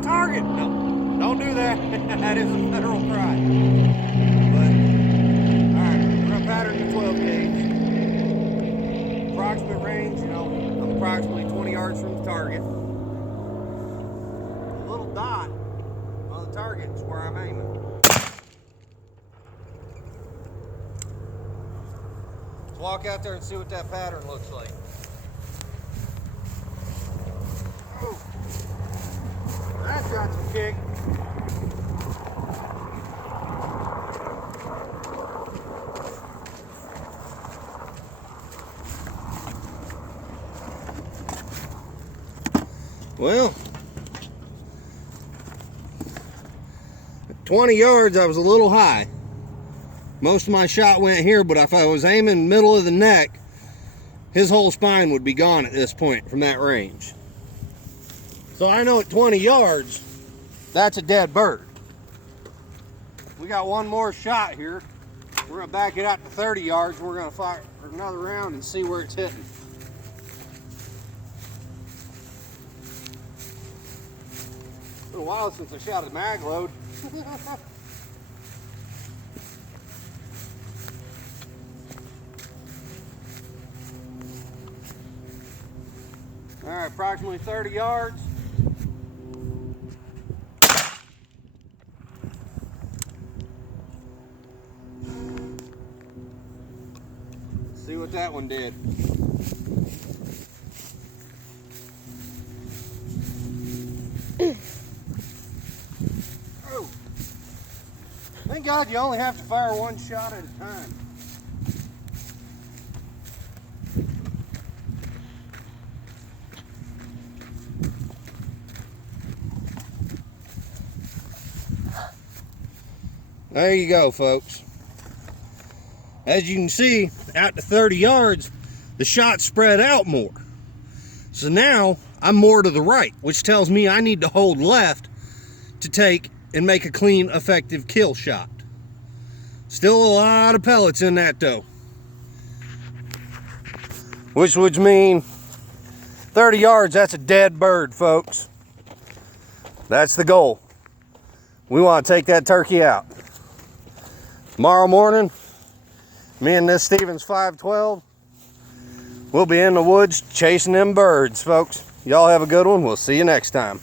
on target. No, don't do that. That is a federal crime. But, alright, we're gonna pattern the 12 gauge. Approximate range, you know, I'm approximately 20 yards from the target. The little dot on the target is where I'm aiming. Let's walk out there and see what that pattern looks like. Oh, that's got some kick. Well, at 20 yards, I was a little high. Most of my shot went here, but if I was aiming middle of the neck, his whole spine would be gone at this point from that range. So I know at 20 yards, that's a dead bird. We got one more shot here. We're gonna back it out to 30 yards. We're gonna fire another round and see where it's hitting. It's been a while since I shot a mag load. All right, approximately 30 yards. Let's see what that one did. Oh. Thank God you only have to fire one shot at a time. There you go, folks. As you can see, out to 30 yards, the shot spread out more. So now I'm more to the right, which tells me I need to hold left to take and make a clean, effective kill shot. Still a lot of pellets in that though. Which would mean 30 yards, that's a dead bird, folks. That's the goal. We want to take that turkey out. Tomorrow morning, me and this Stevens 512, we'll be in the woods chasing them birds, folks. Y'all have a good one. We'll see you next time.